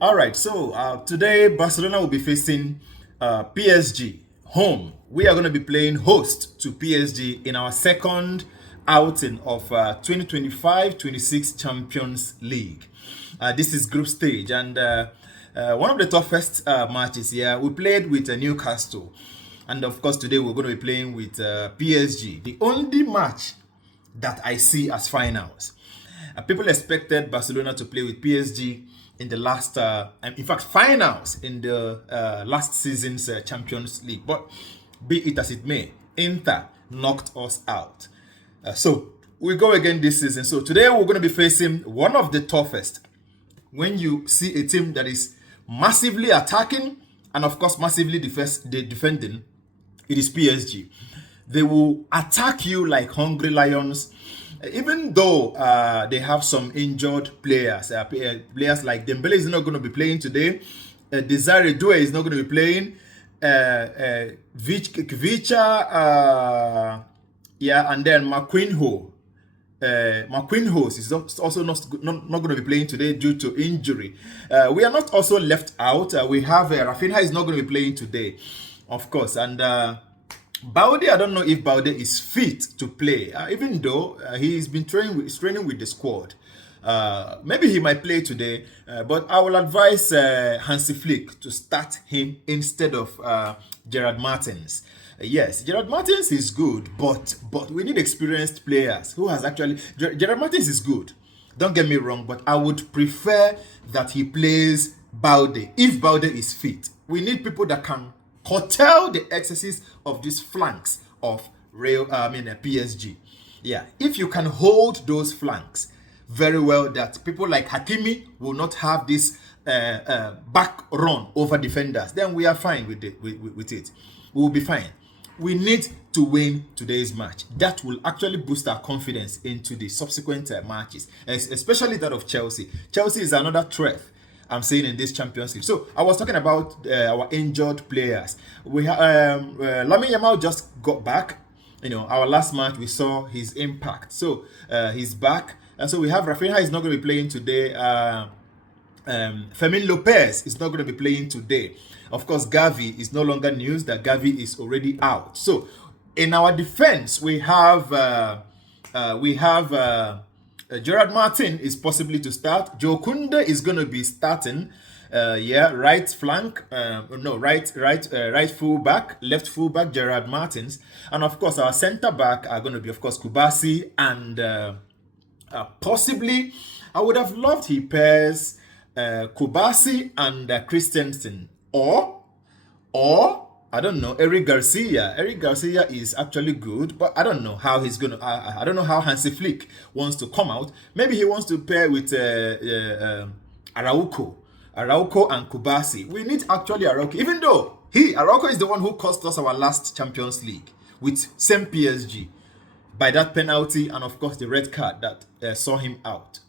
All right, so today Barcelona will be facing PSG home. We are going to be playing host to PSG in our second outing of 2025-26 Champions League. This is group stage, and one of the toughest matches here. We played with Newcastle, and of course today we're going to be playing with PSG. The only match that I see as finals. People expected Barcelona to play with PSG in the last, in fact, finals in the last season's Champions League. But be it as it may, Inter knocked us out. So we go again this season. So today we're going to be facing one of the toughest. When you see a team that is massively attacking and of course massively defending, it is PSG. They will attack you like hungry lions, even though they have some injured players. Players like Dembele is not going to be playing today. Desire Due is not going to be playing. Vicha, and then Marquinhos. Marquinhos is also not going to be playing today due to injury. We are not also left out. We have Rafinha is not going to be playing today, of course, and Balde, I don't know if Balde is fit to play, even though he's been training with the squad. Maybe he might play today, but I will advise Hansi Flick to start him instead of Gerard Martins. Yes, Gerard Martins is good, but we need experienced players who has actually... Gerard Martins is good, don't get me wrong, but I would prefer that he plays Balde if Balde is fit. We need people that can curtail the excesses of these flanks of PSG. Yeah, if you can hold those flanks very well, that people like Hakimi will not have this back run over defenders, then we are fine with it. We will be fine. We need to win today's match. That will actually boost our confidence into the subsequent matches, especially that of Chelsea. Chelsea is another threat I'm saying in this Champions League. So I was talking about our injured players. We have Lamine Yamal just got back. You know, our last match we saw his impact. So he's back, and so we have Rafinha is not going to be playing today. Fermin Lopez is not going to be playing today. Of course, Gavi is no longer news that Gavi is already out. So in our defense, we have Gerard Martin is possibly to start. Joe Kunde is going to be starting. Right flank. Right full back, left full back. Gerard Martins, and of course our centre back are going to be of course Kubasi and possibly I would have loved he pairs Kubasi and Christensen or I don't know, Eric Garcia. Eric Garcia is actually good, but I don't know how he's going to... I don't know how Hansi Flick wants to come out. Maybe he wants to pair with Araujo and Kubasi. We need actually Araujo, even though Araujo is the one who cost us our last Champions League with same PSG by that penalty and of course the red card that saw him out.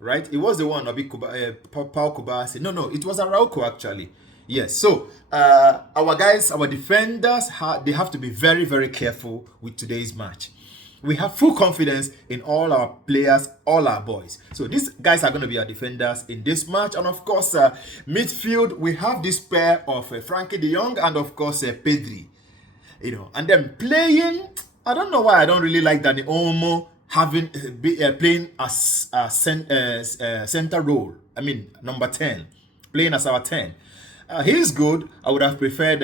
Right? It was the one, Paul Kubasi. No, it was Araujo actually. Yes, so our guys, our defenders, they have to be very, very careful with today's match. We have full confidence in all our players, all our boys. So these guys are going to be our defenders in this match. And of course, midfield, we have this pair of Frankie de Jong and of course Pedri. You know, and then playing, I don't know why I don't really like Dani Olmo having playing as center role. I mean, number 10, playing as our 10. He's good. I would have preferred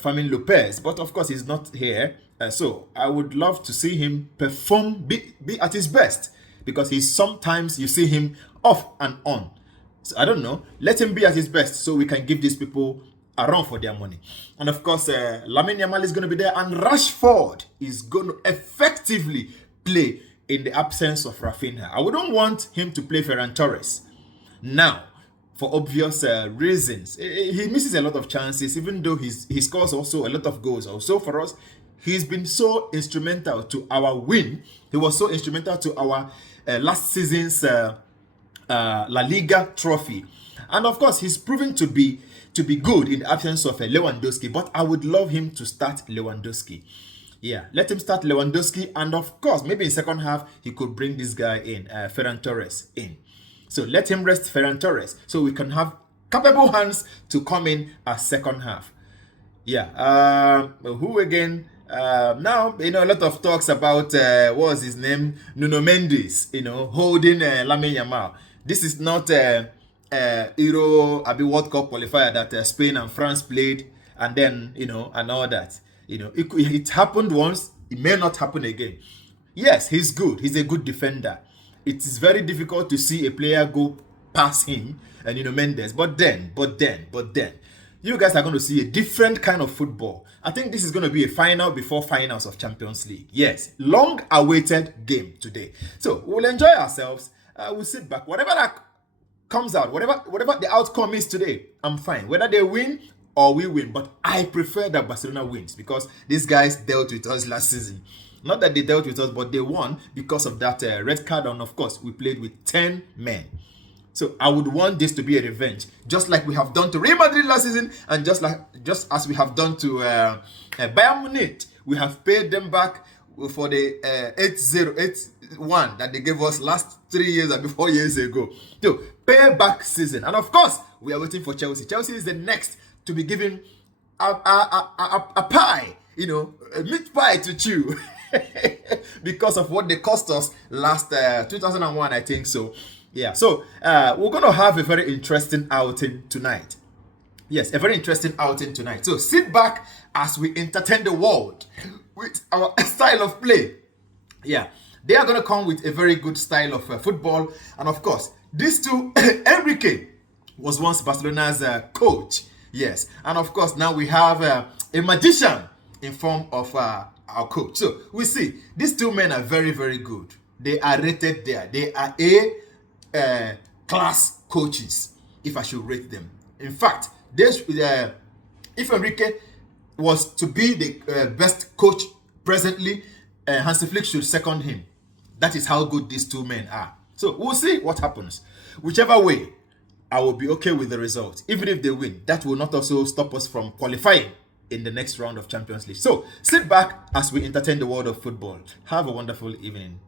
Fermin Lopez, but of course he's not here. So I would love to see him perform, be at his best, because he's sometimes you see him off and on. So I don't know. Let him be at his best so we can give these people a run for their money. And of course, Lamine Yamal is going to be there, and Rashford is going to effectively play in the absence of Rafinha. I wouldn't want him to play Ferran Torres now, for obvious reasons. He misses a lot of chances, even though he scores also a lot of goals. Also for us, he's been so instrumental to our win. He was so instrumental to our last season's La Liga trophy. And of course, he's proven to be good in the absence of Lewandowski. But I would love him to start Lewandowski. Yeah, let him start Lewandowski. And of course, maybe in second half, he could bring this guy in, Ferran Torres in. So let him rest Ferran Torres so we can have capable hands to come in as second half. Yeah. Who again? Now, a lot of talks about, what was his name? Nuno Mendes, holding Lamine Yamal. This is not Euro World Cup qualifier that Spain and France played, and then, and all that. It happened once, it may not happen again. Yes, he's good. He's a good defender. It is very difficult to see a player go past him and Mendes. But then, you guys are going to see a different kind of football. I think this is going to be a final before finals of Champions League. Yes, long-awaited game today. So we'll enjoy ourselves. We'll sit back. Whatever that comes out, whatever the outcome is today, I'm fine. Whether they win or we win, but I prefer that Barcelona wins because these guys dealt with us last season. Not that they dealt with us, but they won because of that red card. And of course, we played with 10 men. So I would want this to be a revenge, just like we have done to Real Madrid last season, and just as we have done to Bayern Munich. We have paid them back for the 8-0, 8-1 that they gave us last 3 years and 4 years ago. So payback season, and of course we are waiting for Chelsea. Chelsea is the next to be given a pie, a meat pie to chew. Because of what they cost us last 2001, I think so. Yeah, so we're going to have a very interesting outing tonight. Yes, a very interesting outing tonight. So sit back as we entertain the world with our style of play. Yeah, they are going to come with a very good style of football. And of course, these two, Enrique was once Barcelona's coach. Yes, and of course, now we have a magician in form of our coach. So we see these two men are very, very good. They are rated there. They are class coaches, if I should rate them. In fact, if Enrique was to be the best coach presently, Hansi Flick should second him. That is how good these two men are. So we'll see what happens. Whichever way, I will be okay with the result. Even if they win, that will not also stop us from qualifying in the next round of Champions League. So sit back as we entertain the world of football. Have a wonderful evening.